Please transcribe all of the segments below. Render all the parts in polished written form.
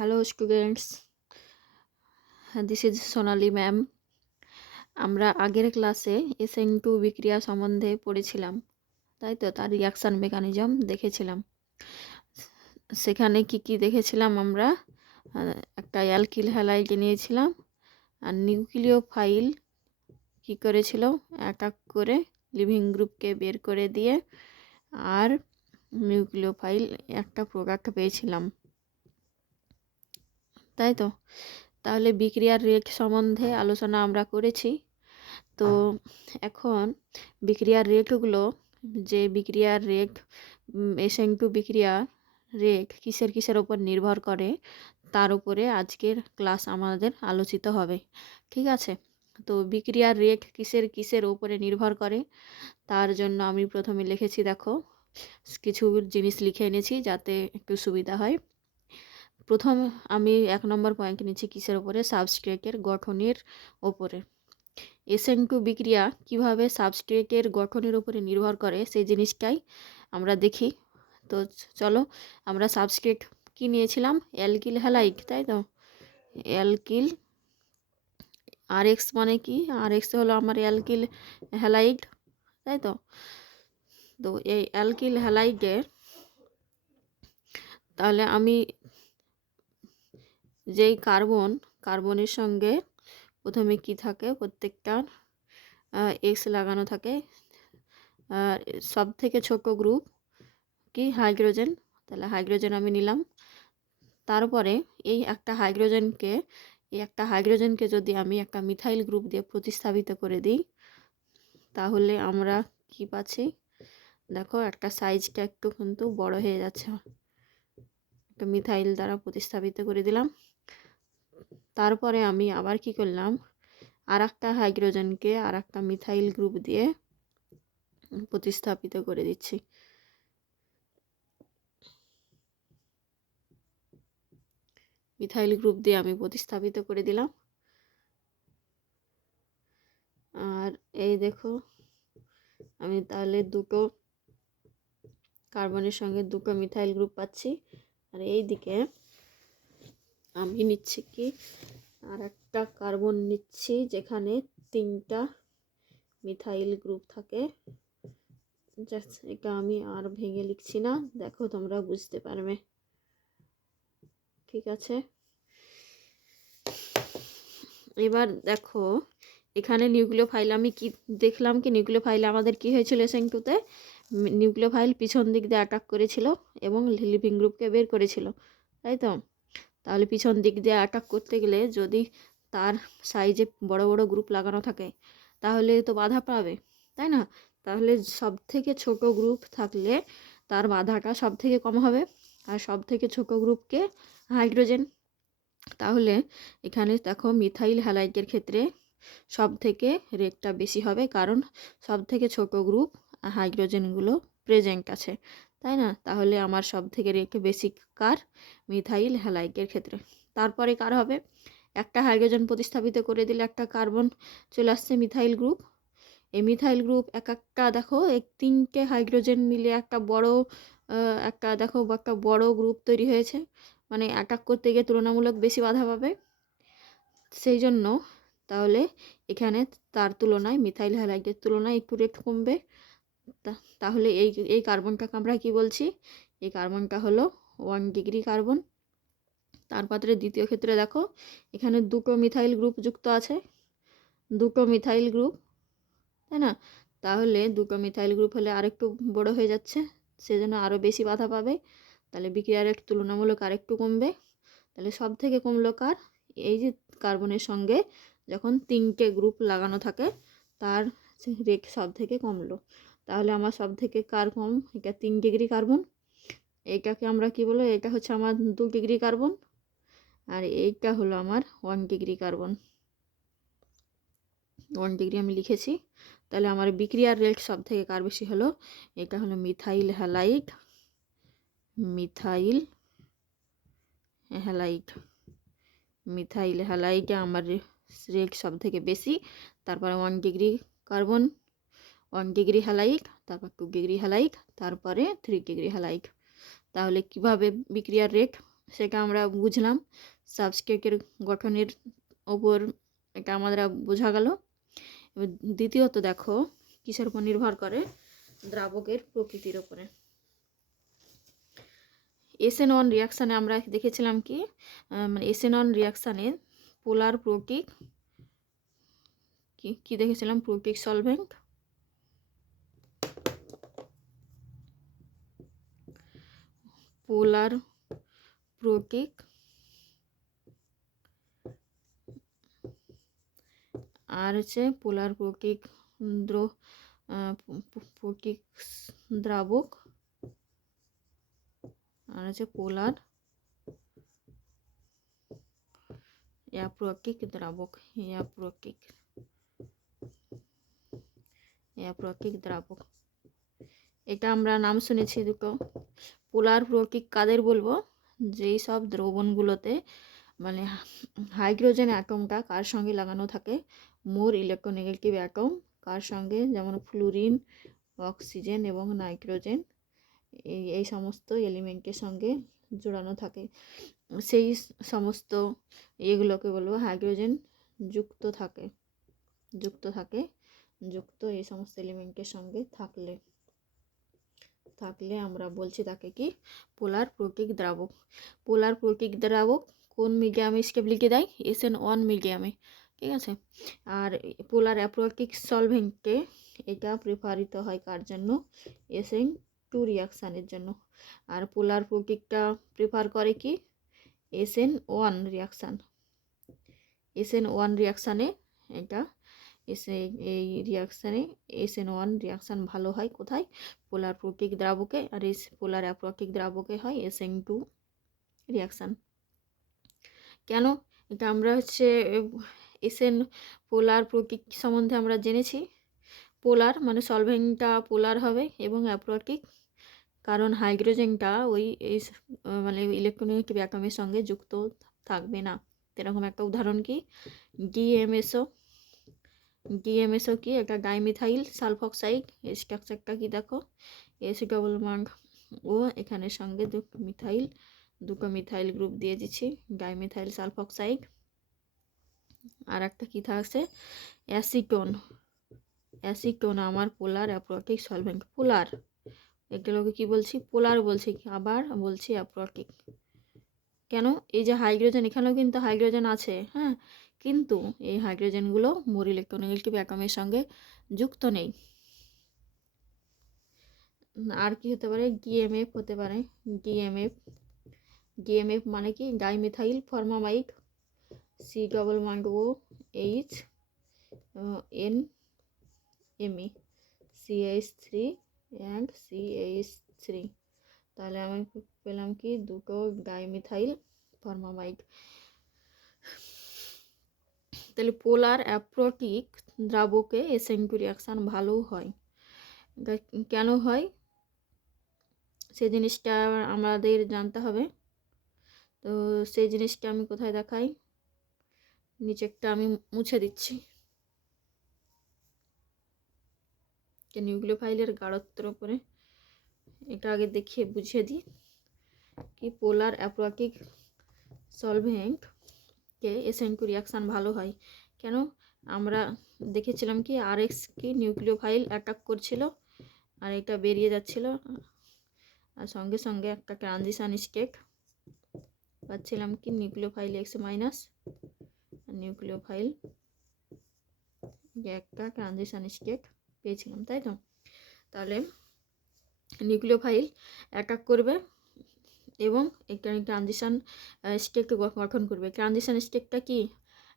Hello students, this is Sonali ma'am. আমরা আগের ক্লাসে SN2 বিক্রিয়া সম্বন্ধে পড়েছিলাম, তাই তো? তার রিয়াকশান মেকানিজম দেখেছিলাম। সেখানে কি কি দেখেছিলাম আমরা? একটা অ্যালকিল হ্যালাইড নিয়েছিলাম, আর নিউক্লিওফাইল কি করেছিল, এক এক করে লিভিং গ্রুপকে বের করে দিয়ে আর নিউক্লিওফাইল একটা প্রোডাক্ট পেয়েছিলাম, তাই তো? তাহলে বিক্রিয়ার রেট সম্বন্ধে আলোচনা আমরা করেছি। তো এখন বিক্রিয়ার রেটগুলো, যে বিক্রিয়ার রেট SN2 বিক্রিয়া রেট কিসের কিসের ওপর নির্ভর করে, তার উপরে আজকের ক্লাস আমাদের আলোচিত হবে, ঠিক আছে? তো বিক্রিয়ার রেট কিসের কিসের ওপরে নির্ভর করে, তার জন্য আমি প্রথমে লিখেছি, দেখো কিছু জিনিস লিখে এনেছি যাতে একটু সুবিধা হয়। প্রথম আমি 1 নম্বর পয়েন্ট নিচ্ছি কিসের ওপরে, সাবস্ট্রেটের গঠনের ওপরে। SN2 বিক্রিয়া কিভাবে সাবস্ট্রেটের গঠনের উপরে নির্ভর করে সেই জিনিসটাই আমরা দেখি। তো চলো, আমরা সাবস্ট্রেট কি নিয়েছিলাম? অ্যালকিল হ্যালাইড, তাই তো? অ্যালকিল RX মানে কি? RX হলো আমার অ্যালকিল হ্যালাইড, তাই তো? তো এই অ্যালকিল হ্যালাইডে তাহলে আমি যেই কার্বনের সঙ্গে প্রথমে কি থাকে, প্রত্যেকটা X লাগানো থাকে। সব থেকে ছোট গ্রুপ কি? হাইড্রোজেন। তাহলে হাইড্রোজেন আমি নিলাম। তারপরে এই একটা হাইড্রোজেনকে যদি আমি একটা মিথাইল গ্রুপ দিয়ে প্রতিস্থাপিত করে দিই, তাহলে আমরা কি পাচ্ছি? দেখো, একটা সাইজটা একটু কিন্তু বড় হয়ে যাচ্ছে, একটা মিথাইল দ্বারা প্রতিস্থাপিত করে দিলাম। তারপরে আমি আবার কি করলাম, আর একটা হাইড্রোজেনকে আর একটা মিথাইল গ্রুপ দিয়ে প্রতিস্থাপিত করে দিচ্ছি। মিথাইল গ্রুপ দিয়ে আমি প্রতিস্থাপিত করে দিলাম। আর এই দেখো, আমি তাহলে দুটো কার্বনের সঙ্গে দুটো মিথাইল গ্রুপ পাচ্ছি। আর এই দিকে আমি নিচ্ছি কি, আর একটা কার্বন নিচ্ছি যেখানে 3টা মিথাইল গ্রুপ থাকে। এটা আমি আর ভেঙে লিখছি না, দেখো তোমরা বুঝতে পারবে, ঠিক আছে? এবার দেখো, এখানে নিউক্লিওফাইল আমি কি দেখলাম, কি নিউক্লিওফাইল আমাদের কি হয়েছিল SN2-তে? নিউক্লিওফাইল পিছন দিক দিয়ে অ্যাটাক করেছিল এবং লিভিং গ্রুপকে বের করেছিল, তাই তো? তাহলে পিছন দিক দিয়ে অ্যাটাক করতে গেলে যদি তার সাইজে বড় বড় গ্রুপ লাগানো থাকে তাহলে তো বাধা পাবে, তাই না? তাহলে সব থেকে ছোট গ্রুপ থাকলে তার বাধাটা সব থেকে কম হবে। আর সব থেকে ছোট গ্রুপকে হাইড্রোজেন। তাহলে এখানে দেখো মিথাইল হ্যালাইডের ক্ষেত্রে সব থেকে রেটটা বেশি হবে, কারণ সব থেকে ছোট গ্রুপ হাইড্রোজেনগুলো প্রেজেন্ট আছে, তাই না? তাহলে আমার সব থেকে রেট বেশি কার? মিথাইল হ্যালাইডের ক্ষেত্রে। তারপরে কার হবে? একটা হাইড্রোজেন প্রতিস্থাপিত করে দিলে একটা কার্বন চলে আসছে মিথাইল গ্রুপ। এই মিথাইল গ্রুপ এক একটা দেখো, 3টে হাইড্রোজেন মিলে একটা বড় একটা বড় গ্রুপ তৈরি হয়েছে, মানে অ্যাটাক করতে গিয়ে তুলনামূলক বেশি বাধা পাবে। সেই জন্য তাহলে এখানে তার তুলনায় মিথাইল হ্যালাইডের তুলনায় একটু রেট কমবে। তাহলে এই কার্বনটাকে আমরা কি বলছি? এই কার্বনটা হলো 1 ডিগ্রি কার্বন। তার পাত্রে দ্বিতীয় ক্ষেত্রে দেখো, এখানে দুটো মিথাইল গ্রুপ যুক্ত আছে, দুটো মিথাইল গ্রুপ, তাই না? তাহলে দুটো মিথাইল গ্রুপ হলে আরেকটু বড় হয়ে যাচ্ছে, সেজন্য আরও বেশি বাধা পাবে। তাহলে বিক্রিয়ার রেট তুলনামূলক আরেকটু কমবে। তাহলে সব থেকে কমলো কার? এই যে কার্বনের সঙ্গে যখন 3টে গ্রুপ লাগানো থাকে তার রেট সব থেকে কমলো। তাহলে আমার সব থেকে কার কম? এটা 3 ডিগ্রি কার্বন। এইটাকে আমরা কি বলবো? এটা হচ্ছে আমার 2 ডিগ্রি কার্বন, আর এইটা হলো আমার 1 ডিগ্রি কার্বন। 1 ডিগ্রি আমি লিখেছি। তাহলে আমার বিক্রিয়ার রেট সব থেকে কার বেশি হলো? এটা হলো methyl halide. Methyl halide methyl হ্যালাইডে আমার রেট সব থেকে বেশি। তারপরে 1 ডিগ্রি কার্বন, 1 ডিগ্রি হ্যালাইড, তারপর 2 ডিগ্রি হ্যালাইড, তারপরে 3 ডিগ্রি হ্যালাইড। তাহলে কিভাবে বিক্রিয়ার রেট সেটা আমরা বুঝলাম। সাবস্ট্রেটের গঠনের ওপর এটা আমাদের বোঝা গেল। এবার দ্বিতীয়ত দেখো কিসের উপর নির্ভর করে, দ্রাবকের প্রকৃতির ওপরে। SN1 রিয়াকশানে আমরা দেখেছিলাম কি, মানে SN1 রিয়াকশানে পোলার প্রোটিক কি দেখেছিলাম, প্রোটিক সলভেন্ট, পোলার প্রোটিক আর হচ্ছে পোলার প্রোটিক প্রোটিক দ্রাবক আর হচ্ছে পোলার অ্যাপ্রোটিক দ্রাবক, অ্যাপ্রোটিক দ্রাবক। এটা আমরা নাম শুনেছি দুটো। পোলার প্রোটিক কাদের বলবো, যেই সব দ্রবণগুলোতে মানে হাইড্রোজেন অ্যাটমটা কার সঙ্গে লাগানো থাকে, মোর ইলেকট্রোনেগেটিভ অ্যাটম কার সঙ্গে, যেমন ফ্লুরিন, অক্সিজেন এবং নাইট্রোজেন, এই সমস্ত এলিমেন্টের সঙ্গে জোড়ানো থাকে, সেই সমস্ত এগুলোকে বলবো হাইড্রোজেন যুক্ত থাকে, এই সমস্ত এলিমেন্টের সঙ্গে থাকলে আমরা বলছি তাকে কি, পোলার প্রোটিক দ্রাবক। পোলার প্রোটিক দ্রাবক কোন মিডিয়ামে স্টেবিলিটি দেয়, SN1 মিডিয়ামে, ঠিক আছে। আর পোলার অ্যাপ্রোটিক সলভেন্টে এটা প্রেফারিত হয় কার জন্য, SN2 রিয়াকশানের জন্য। আর পোলার প্রোটিকটা প্রেফার করে কি, SN1 রিয়াকশানে এটা এই রিয়াকশানে SN1 রিয়াকশান ভালো হয় কোথায়, পোলার প্রোটিক দ্রাবকে। আর এই পোলার অ্যাপ্রোটিক দ্রাবকে হয় SN2 রিয়াকশান। কেন, এটা আমরা হচ্ছে পোলার প্রোটিক সম্বন্ধে আমরা জেনেছি। পোলার মানে সলভেন্টটা পোলার হবে এবং অ্যাপ্রোটিক কারণ হাইড্রোজেনটা ওই মানে ইলেকট্রোনেগেটিভ অ্যাটমের সঙ্গে যুক্ত থাকবে না। এরকম একটা উদাহরণ কি, ডিএমএসও কি, একটা ডাইমিথাইল সালফক্সাইড, এই স্ট্রাকচারটা কি দেখো, S≫, ও এখানে সঙ্গে দুটো মিথাইল গ্রুপ দিয়ে দিচ্ছি, ডাইমিথাইল সালফক্সাইড। আর একটা কি থাকছে, অ্যাসিটোন আমার পোলার অ্যাপ্রোটিক সলভেন্ট। পোলার এগুলোকে কি বলছি, পোলার বলছি, আবার বলছি অ্যাপ্রোটিক। কেন, এই যে হাইড্রোজেন, এখানেও কিন্তু হাইড্রোজেন আছে, হ্যাঁ, কিন্তু এই হাইড্রোজেনগুলো মোর ইলেকট্রোনেগেটিভ অ্যাটমের সঙ্গে যুক্ত নেই। আর কি হতে পারে, ডিএমএফ হতে পারে, ডিএমএফ মানে কি, dimethyl ফর্মামাইড, COOH NMe, CH3 and CH3, তাহলে আমি পেলাম কি, দুটো ডাইমিথাইল ফর্মামাইড। তাহলে পোলার অ্যাপ্রোটিক দ্রাবকে SN2 রিয়াকশান ভালো হয়। কেন হয় সেই জিনিসটা আমাদের জানতে হবে। তো সেই জিনিসটা আমি কোথায় দেখাই, নিচেরটা আমি মুছে দিচ্ছি, নিউক্লিওফাইলের গাঢ়ত্বের উপরে এটা আগে দেখিয়ে বুঝিয়ে দিই কি, পোলার অ্যাপ্রোটিক সলভেন্টকে SN2 রিয়াকশান ভালো হয়। কেন, আমরা দেখেছিলাম কি, RX কি নিউক্লিওফাইল অ্যাটাক করছিল আর এটা বেরিয়ে যাচ্ছিল, আর সঙ্গে সঙ্গে একটা ট্রানজিশন স্টেট পাচ্ছিলাম কি, নিউক্লিওফাইল X মাইনাস, নিউক্লিওফাইল একটা ট্রানজিশন স্টেট পেয়েছিলাম, তাই তো। তাহলে নিউক্লিওফাইল অ্যাটাক করবে এবং একটা ট্রানজিশন স্টেট গঠন করবে। ট্রানজিশন স্টেটটা কি,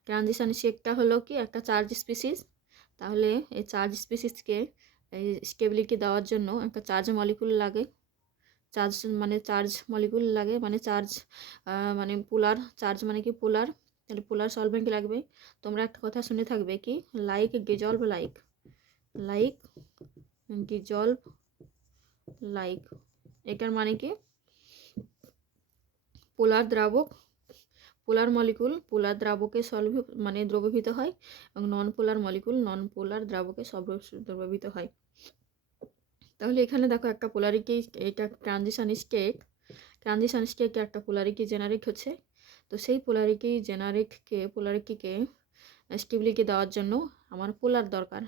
ট্রানজিশন স্টেটটা হলো কি, একটা চার্জ স্পিসিস। তাহলে এই চার্জ স্পিসিসকে স্টেবিলিটি দেওয়ার জন্য একটা চার্জ মলিকুল লাগে, চার্জ মলিকুল লাগে, মানে চার্জ মানে পোলার, চার্জ মানে কি পোলার, তাহলে পোলার সলভেন্ট লাগবে। তোমরা একটা কথা শুনে থাকবে কি, লাইক ডিজলভ লাইক, এটার মানে কি, পোলার মলিকুল পোলার দ্রাবকে মানে দ্রবীভূত হয় এবং নন পোলার মলিকুল নন পোলার দ্রাবকে দ্রবীভূত হয়। তাহলে এখানে দেখো একটা পোলারিটি, এটা ট্রানজিশন ট্রানজিশন স্টেটে একটা পোলারিটি জেনারেট হচ্ছে। তো সেই পোলারিটিকে স্টেবিলিটি দেওয়ার জন্য আমার পোলার দরকার।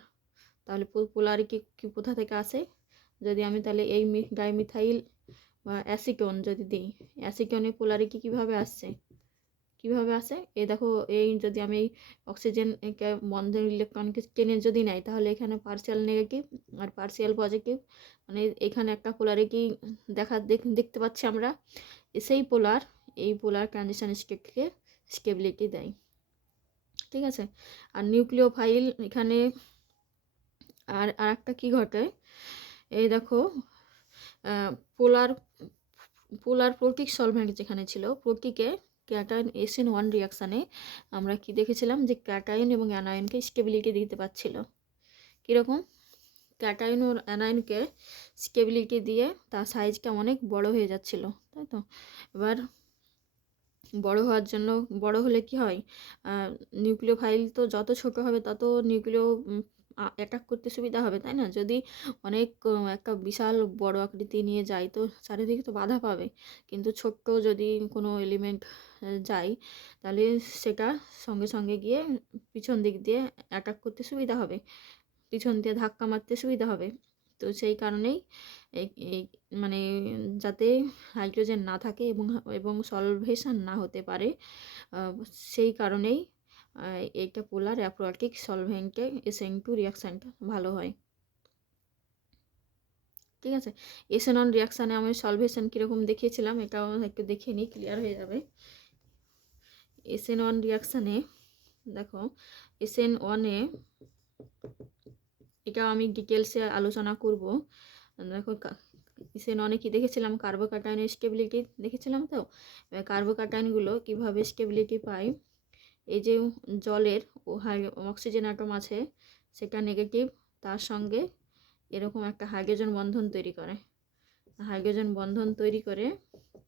তাহলে পোলারিটি কি কোথা থেকে আসে? যদি আমি তাহলে এই ডাইমিথাইল বা অ্যাসিটোন যদি দিই, অ্যাসিটোনের পোলারিটি কীভাবে আসছে, কীভাবে আসে? এই দেখো, এই যদি আমি এই অক্সিজেন বন্ধন ইলেকট্রনকে টেনে যদি নেই, তাহলে এখানে পার্সিয়াল নেগেটিভ আর পার্সিয়াল পজিটিভ, মানে এখানে একটা পোলারিটি দেখতে পাচ্ছি আমরা। সেই এই পোলার ট্রানজিশন স্টেটকে স্টেবিলিটি দেয়। ঠিক আছে। আর নিউক্লিওফাইল এখানে আর একটা কি ঘটে, এই দেখো, পোলার প্রোটিক সলভেন্ট যেখানে ছিল, প্রোটিকে ক্যাটায়ন SN1 রিয়াকশানে আমরা কি দেখেছিলাম যে ক্যাটায়ন এবং অ্যানায়নকে স্টেবিলিটি দিতে পারছিল। কীরকম? ক্যাটায়ন ও অ্যানায়নকে স্টেবিলিটি দিয়ে তার সাইজটা অনেক বড় হয়ে যাচ্ছিল, তাই তো। এবার বড় হলে কি হয়, নিউক্লিওফাইল তো যত ছোট হবে তত নিউক্লিও অ্যাটাক করতে সুবিধা হবে, তাই না? যদি অনেক একটা বিশাল বড় আকৃতি নিয়ে যায় তো চারিদিকে তো বাধা পাবে, কিন্তু ছোট্ট যদি কোনো এলিমেন্ট যায় তাহলে সেটা সঙ্গে সঙ্গে গিয়ে পিছন দিক দিয়ে অ্যাটাক করতে সুবিধা হবে, পিছন দিয়ে ধাক্কা মারতে সুবিধা হবে। তো সেই কারণেই এই মানে যাতে হাইড্রোজেন না থাকে এবং সলভেশন না হতে পারে, সেই কারণেই এইটা পোলার অ্যাপ্রোটিক সলভেন্টে SN2 রিয়াকশানটা ভালো হয়। ঠিক আছে। SN1 রিয়াকশানে আমি সলভেশন কীরকম দেখিয়েছিলাম, এটাও একটু দেখে নিই, ক্লিয়ার হয়ে যাবে। SN1 রিয়াকশানে দেখো, SN1-এ এটাও আমি ডিটেলসে আলোচনা করব। দেখো, SN1-এ কি দেখেছিলাম, কার্বোক্যাটায়নের স্টেবিলিটি দেখেছিলাম। তো কার্বোক্যাটায়নগুলো কীভাবে স্টেবিলিটি পায়, এই যে জলের অক্সিজেন অ্যাটম আছে সেটা নেগেটিভ, তার সঙ্গে এরকম একটা হাইড্রোজেন বন্ধন তৈরি করে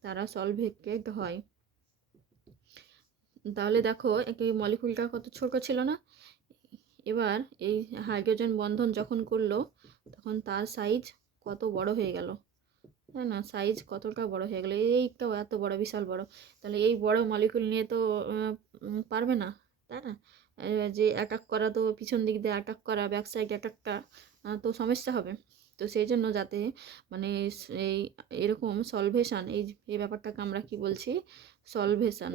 তারা সলভেটেড হয়। তাহলে দেখো এই মলিকুলটা কত ছোট ছিল না? এবার এই হাইড্রোজেন বন্ধন যখন করলো তখন তার সাইজ কত বড় হয়ে গেল, তাই না? সাইজ কতটা বড় হয়ে গেল, এইটাও এত বড়, বিশাল বড়। তাহলে এই বড় মলিকুল নিয়ে তো পারবে না, তাই না? যে অ্যাটাক করা, তো পিছন দিক দিয়ে অ্যাটাক করা, ব্যাক সাইড অ্যাটাকটা তো সমস্যা হবে। তো সেই জন্য যাতে মানে এই এরকম সলভেশন, এই ব্যাপারটাকে আমরা কি বলছি, সলভেশন।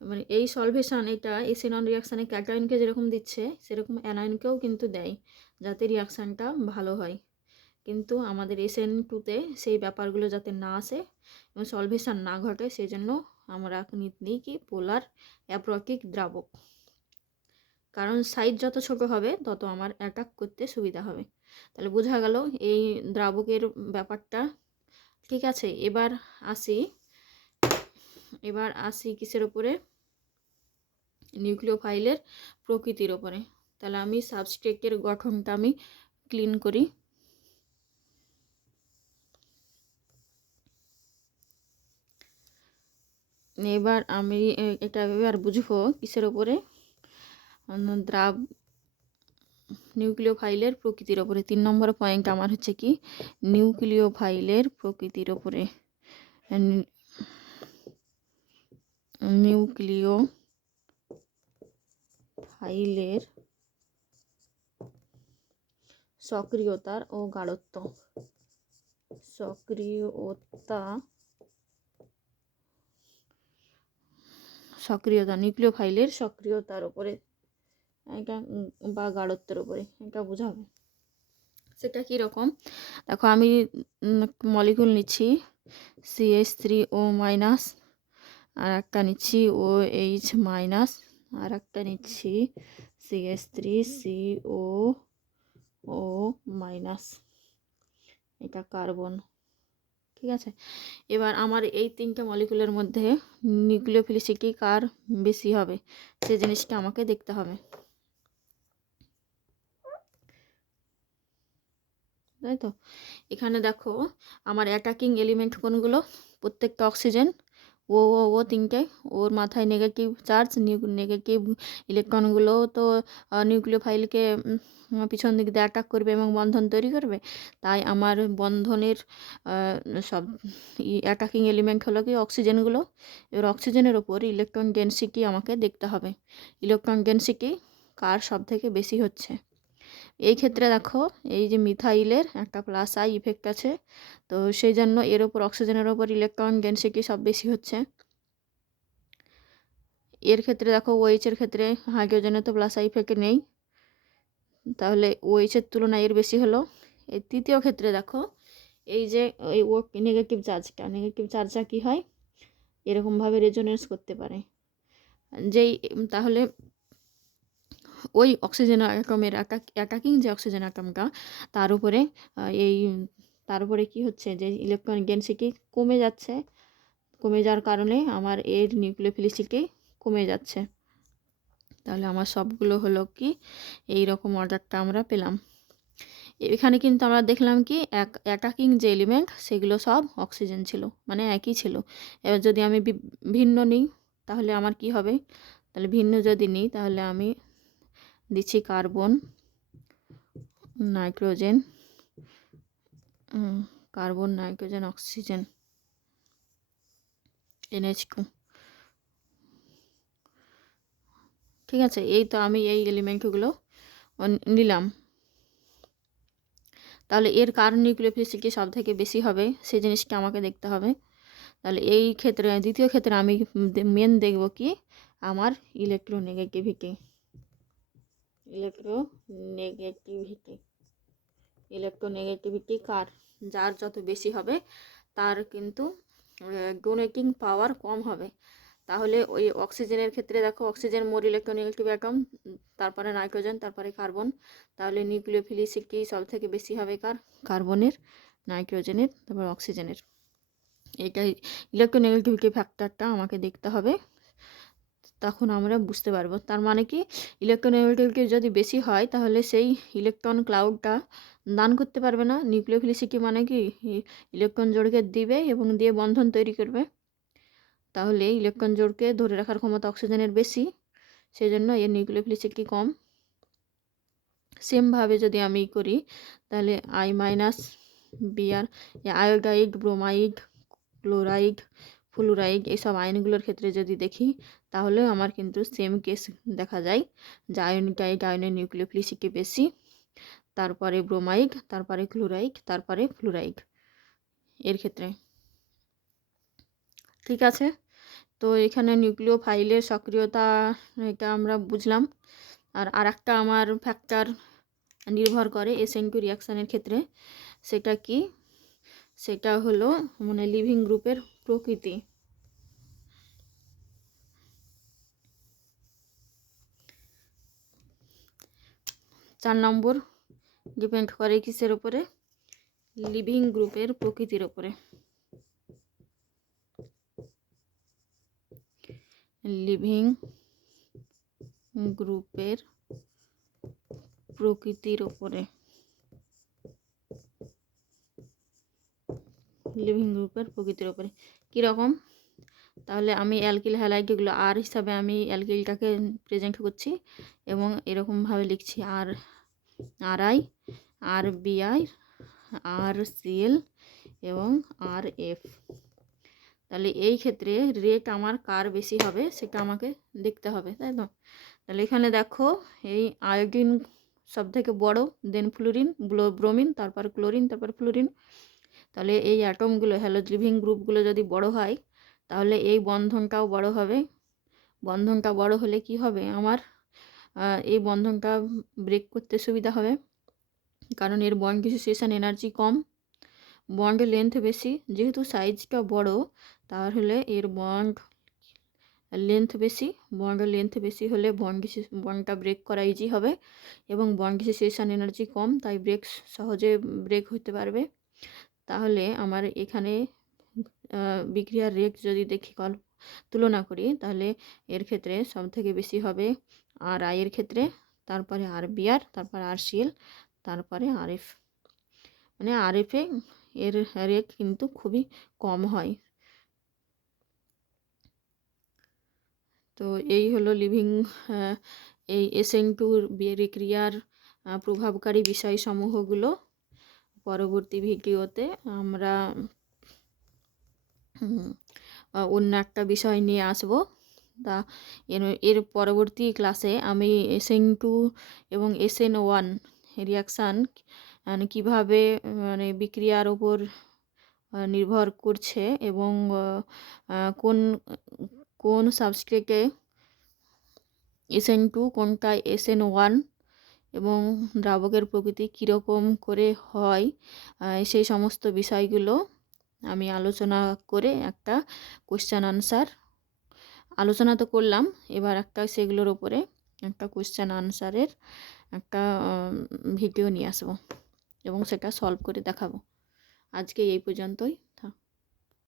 মানে এই সলভেশন, এটা SN1 রিয়াকশানে ক্যাটায়নকে যেরকম দিচ্ছে সেরকম অ্যানায়নকেও কিন্তু দেয়, যাতে রিয়াকশানটা ভালো হয়। কিন্তু আমাদের SN2-তে সেই ব্যাপারগুলো যাতে না আসে এবং সলভেশন না ঘটে, সেই জন্য আমরা নিই কি পোলার অ্যাপ্রোটিক দ্রাবক। কারণ সাইজ যত ছোট হবে তত আমার অ্যাটাক করতে সুবিধা হবে। তাহলে বোঝা গেল এই দ্রাবকের ব্যাপারটা। ঠিক আছে। এবার আসি কিসের উপরে, নিউক্লিওফাইলের প্রকৃতির ওপরে। তাহলে আমি সাবস্ট্রেটের গঠনটা আমি ক্লিন করি। এবার আমি এটা এবার বুঝবো কিসের ওপরে, নিউক্লিওফাইলের প্রকৃতির ওপরে। 3 নম্বর পয়েন্ট আমার হচ্ছে কি, নিউক্লিওফাইলের প্রকৃতির ওপরে। নিউক্লিওফাইলের সক্রিয়তার ও গাঢ়ত্ব। সক্রিয়তা নিউক্লিওফাইলের সক্রিয়তার উপরে এটা বা গাঢ়ত্বের উপরে এটা বোঝাবে। সেটা কীরকম, দেখো আমি মলিকুল নিচ্ছি CH3O-, আর একটা নিচ্ছি OH-, আর একটা নিচ্ছি CH3CO-, এটা কার্বন। ঠিক আছে। এবার আমার এই 3টে মলিকুলের মধ্যে নিউক্লিওফিলিসিটি কার বেশি হবে সে জিনিসটা আমাকে দেখতে হবে, তাই তো। এখানে দেখো আমার অ্যাটাকিং এলিমেন্ট কোনগুলো, প্রত্যেকটা অক্সিজেন ও তিনটে, ওর মাথায় নেগেটিভ চার্জ, নেগেটিভ ইলেকট্রনগুলো তো নিউক্লিওফাইলকে পিছন দিক দিয়ে অ্যাটাক করবে এবং বন্ধন তৈরি করবে। তাই আমার বন্ধনের সব অ্যাটাকিং এলিমেন্ট হলো কি অক্সিজেনগুলো। এবার অক্সিজেনের ওপর ইলেকট্রন ডেন্সিটি আমাকে দেখতে হবে, ইলেকট্রন ডেন্সিটি কার সব থেকে বেশি হচ্ছে। এই ক্ষেত্রে দেখো এই যে মিথাইলের একটা প্লাস আই ইফেক্ট আছে, তো সেই জন্য এর ওপর অক্সিজেনের ওপর ইলেকট্রন ডেন্সিটি সব বেশি হচ্ছে। এর ক্ষেত্রে দেখো ওএইচ এর ক্ষেত্রে হাইড্রোজেনের তো প্লাস আই ইফেক্ট নেই, তাহলে ওএইচ এর তুলনায় এর বেশি হলো। এই তৃতীয় ক্ষেত্রে দেখো এই যে এই ও নেগেটিভ চার্জটা কী হয়, এরকমভাবে রেজোনেন্স করতে পারে। যেই তাহলে ওই অক্সিজেন অ্যাটমের অ্যাটাকিং যে অক্সিজেন অ্যাটমটা তার উপরে তার উপরে কী হচ্ছে, যে ইলেকট্রন ডেন্সিটি কমে যাচ্ছে, কমে যাওয়ার কারণে আমার এর নিউক্লিওফিলিসিটি কমে যাচ্ছে। তাহলে আমার সবগুলো হলো কি এই রকম অর্ডারটা আমরা পেলাম। এখানে কিন্তু আমরা দেখলাম কি অ্যাটাকিং যে এলিমেন্ট সেগুলো সব অক্সিজেন ছিল, মানে একই ছিল। এবার যদি আমি ভিন্ন নিই তাহলে আমার কি হবে, তাহলে ভিন্ন যদি নিই তাহলে আমি দিচ্ছি কার্বন, নাইট্রোজেন, অক্সিজেন, NH2। ঠিক আছে, এই তো আমি এই এলিমেন্টগুলো নিলাম। তাহলে এর কার নিউক্লিওফিলিসিটি সব থেকে বেশি হবে সেই জিনিসটা আমাকে দেখতে হবে। তাহলে এই ক্ষেত্রে দ্বিতীয় ক্ষেত্রে আমি মেন দেখব কি আমার ইলেকট্রোনেগেটিভিটি কার, যার যত বেশি হবে তার কিন্তু ডোনেটিং পাওয়ার কম হবে। তাহলে ওই অক্সিজেনের ক্ষেত্রে দেখো অক্সিজেন মোর ইলেকট্রোনেগেটিভ অ্যাটম, তারপরে নাইট্রোজেন, তারপরে কার্বন। তাহলে নিউক্লিওফিলিসিটি সব থেকে বেশি হবে কার, কার্বনের, নাইট্রোজেনের, তারপর অক্সিজেনের। এইটাই ইলেকট্রোনেগেটিভিটি ফ্যাক্টরটা আমাকে দেখতে হবে, তখন আমরা বুঝতে পারবো। তার মানে কি ইলেকট্রোনেগেটিভিটি যদি বেশি হয় তাহলে সেই ইলেকট্রন ক্লাউডটা দান করতে পারবে না। নিউক্লিওফিলিসিটি মানে কি ইলেকট্রন জোড়কে দিবে এবং দিয়ে বন্ধন তৈরি করবে, তাহলে ইলেকট্রন জোড়কে ধরে রাখার ক্ষমতা অক্সিজেনের বেশি, সেই জন্য এর নিউক্লিওফিলিসিটি কম। সেমভাবে যদি আমি করি তাহলে I- Br, iodide, bromide, chloride, fluoride এইসব আয়নগুলোর ক্ষেত্রে যদি দেখি তাহলে আমার কিন্তু সেম কেস দেখা যায়, যে আয়নিক আয়নের নিউক্লিওফিলিসিটি বেশি, তারপরে ব্রোমাইড, তারপরে ক্লোরাইড, তারপরে ফ্লুরাইড এর ক্ষেত্রে। ঠিক আছে, তো এখানে নিউক্লিওফাইলের সক্রিয়তা এটা আমরা বুঝলাম। আর একটা আমার ফ্যাক্টর নির্ভর করে SN2 রিয়াকশানের ক্ষেত্রে, সেটা কি, সেটা হলো মানে লিভিং গ্রুপের প্রকৃতি। 4 নম্বর ডিপেন্ড করে কিসের উপরে, লিভিং গ্রুপের প্রকৃতির উপরে। লিভিং গ্রুপের প্রকৃতির উপরে, লিভিং গ্রুপের প্রকৃতির উপরে কীরকম, তাহলে আমি অ্যালকিল হ্যালাইডগুলো আর হিসাবে আমি অ্যালকিলটাকে প্রেজেন্ট করছি এবং এরকমভাবে লিখছি RI, RBI, RCl এবং RF। তাহলে এই ক্ষেত্রে রেট আমার কার বেশি হবে সেটা আমাকে দেখতে হবে, তাই তো। তাহলে এখানে দেখো এই আয়োডিন সব থেকে বড়, দেন ফ্লুরিন, ব্রোমিন, তারপর ক্লোরিন, তারপর ফ্লুরিন। তাহলে এই অ্যাটমগুলো লিভিং গ্রুপগুলো যদি বড় হয় তাহলে এই বন্ধনটাও বড় হবে। বন্ধনটা বড় হলে কি হবে, আমার এই বন্ধনটা ব্রেক করতে সুবিধা হবে, কারণ এর বন্ড ডিসোসিয়েশন এনার্জি কম, বন্ড লেন্থ বেশি। যেহেতু সাইজটা বড় তাহলে এর বন্ড লেন্থ বেশি হলে বন্ডটা ব্রেক করা ইজি হবে এবং বন্ড ডিসোসিয়েশন এনার্জি কম, তাই সহজে ব্রেক হতে পারবে। তাহলে আমার এখানে বিক্রিয়ার রেট যদি দেখি তুলনা করি তাহলে এর ক্ষেত্রে সব থেকে বেশি হবে RI এর ক্ষেত্রে, তারপরে RBR, তারপরে RCl, তারপরে RF। মানে RF এর রেট কিন্তু খুবই কম হয়। তো এই হলো এই SN2 বিক্রিয়ার প্রভাবকারী বিষয়সমূহগুলো। পরবর্তী ভিডিওতে আমরা অন্য একটা বিষয় নিয়ে আসব। তা এর পরবর্তী ক্লাসে আমি SN2 এবং SN1 রিয়াকশান কিভাবে মানে বিক্রিয়ার ওপর নির্ভর করছে এবং কোন কোন সাবস্ট্রেটে SN2 কোনটা SN1 এবং দ্রাবকের প্রকৃতি কীরকম করে হয়, সেই সমস্ত বিষয়গুলো আমি আলোচনা করে একটা কোশ্চেন আনসার আলোচনা তো করলাম, এবার একটা সেগুলোর উপরে একটা কোশ্চেন আনসারের একটা ভিডিও নিয়ে আসবো এবং সেটা সলভ করে দেখাবো। আজকে এই পর্যন্তই।